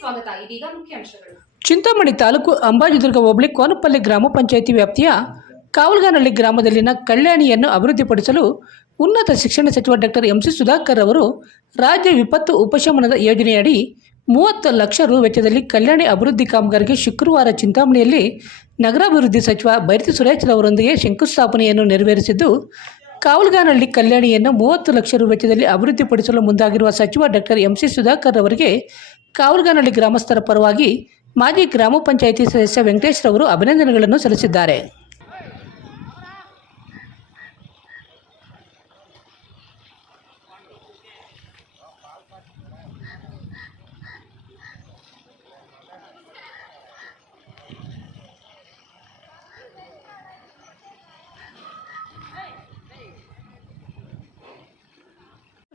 ಸ್ವಾಗತ. ಇದೀಗ ಮುಖ್ಯಾಂಶಗಳು ಚಿಂತಾಮಣಿ ತಾಲೂಕು ಅಂಬಾಜಿದುರ್ಗ ಹೋಬಳಿ ಕೋನಪಲ್ಲಿ ಗ್ರಾಮ ಪಂಚಾಯಿತಿ ವ್ಯಾಪ್ತಿಯ ಕಾವಲ್ಗಾನಹಳ್ಳಿ ಗ್ರಾಮದಲ್ಲಿನ ಕಲ್ಯಾಣಿಯನ್ನು ಅಭಿವೃದ್ಧಿಪಡಿಸಲು ಉನ್ನತ ಶಿಕ್ಷಣ ಸಚಿವ ಡಾಕ್ಟರ್ ಎಂಸಿ ಸುಧಾಕರ್ ಅವರು ರಾಜ್ಯ ವಿಪತ್ತು ಉಪಶಮನದ ಯೋಜನೆಯಡಿ ಮೂವತ್ತು ಲಕ್ಷ ರು ವೆಚ್ಚದಲ್ಲಿ ಕಲ್ಯಾಣಿ ಅಭಿವೃದ್ಧಿ ಕಾಮಗಾರಿಗೆ ಶುಕ್ರವಾರ ಚಿಂತಾಮಣಿಯಲ್ಲಿ ನಗರಾಭಿವೃದ್ಧಿ ಸಚಿವ ಬೈರತಿ ಸುರೇಶ್ ಅವರೊಂದಿಗೆ ಶಂಕುಸ್ಥಾಪನೆಯನ್ನು ನೆರವೇರಿಸಿದ್ದು ಕಾವಲ್ಗಾನಹಳ್ಳಿ ಕಲ್ಯಾಣಿಯನ್ನು ಮೂವತ್ತು ಲಕ್ಷ ರು ವೆಚ್ಚದಲ್ಲಿ ಅಭಿವೃದ್ಧಿಪಡಿಸಲು ಮುಂದಾಗಿರುವ ಸಚಿವ ಡಾಕ್ಟರ್ ಎಂಸಿ ಸುಧಾಕರ್ ಅವರಿಗೆ ಕಾವಲ್ಗಾನಹಳ್ಳಿ ಗ್ರಾಮಸ್ಥರ ಪರವಾಗಿ ಮಾಜಿ ಗ್ರಾಮ ಪಂಚಾಯಿತಿ ಸದಸ್ಯ ವೆಂಕಟೇಶ್ ರವರು ಅಭಿನಂದನೆಗಳನ್ನು ಸಲ್ಲಿಸಿದ್ದಾರೆ.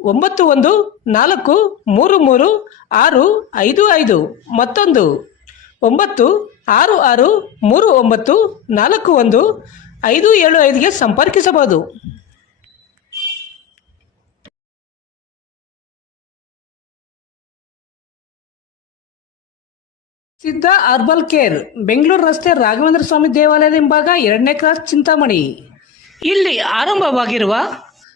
ಒಂಬತ್ತು ಒಂದು, ನಾಲ್ಕು, ಮೂರು ಮೂರು, ಆರು, ಐದು ಐದು. ಮತ್ತೊಂದು. ಒಂಬತ್ತು, ಆರು ಆರು, ಮೂರು, ಒಂಬತ್ತು, ನಾಲ್ಕು, ಒಂದು, ಐದು, ಏಳು, ಐದಿಗೆ ಸಂಪರ್ಕಿಸಬಹುದು. ಸಿದ್ಧ ಅರ್ಬಲ್ ಕೇರ್, ಬೆಂಗಳೂರು ರಸ್ತೆ ರಾಘವೇಂದ್ರ ಸ್ವಾಮಿ ದೇವಾಲಯದ ಹಿಂಭಾಗ ಎರಡನೇ ಕ್ರಾಸ್ ಚಿಂತಾಮಣಿ. ಇಲ್ಲಿ ಆರಂಭವಾಗಿರುವ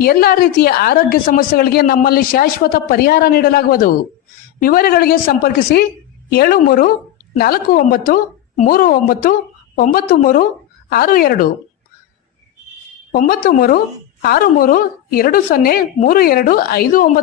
ಎಲ್ಲ ರೀತಿಯ ಆರೋಗ್ಯ ಸಮಸ್ಯೆಗಳಿಗೆ ನಮ್ಮಲ್ಲಿ ಶಾಶ್ವತ ಪರಿಹಾರ ನೀಡಲಾಗುವುದು. ವಿವರಗಳಿಗೆ ಸಂಪರ್ಕಿಸಿ ಏಳು ಮೂರು ನಾಲ್ಕು ಒಂಬತ್ತು ಮೂರು ಒಂಬತ್ತು ಒಂಬತ್ತು ಮೂರು ಆರು ಎರಡು. ಒಂಬತ್ತು ಮೂರು ಆರು ಮೂರು ಎರಡು ಸೊನ್ನೆ ಮೂರು ಎರಡು ಐದು ಒಂಬತ್ತು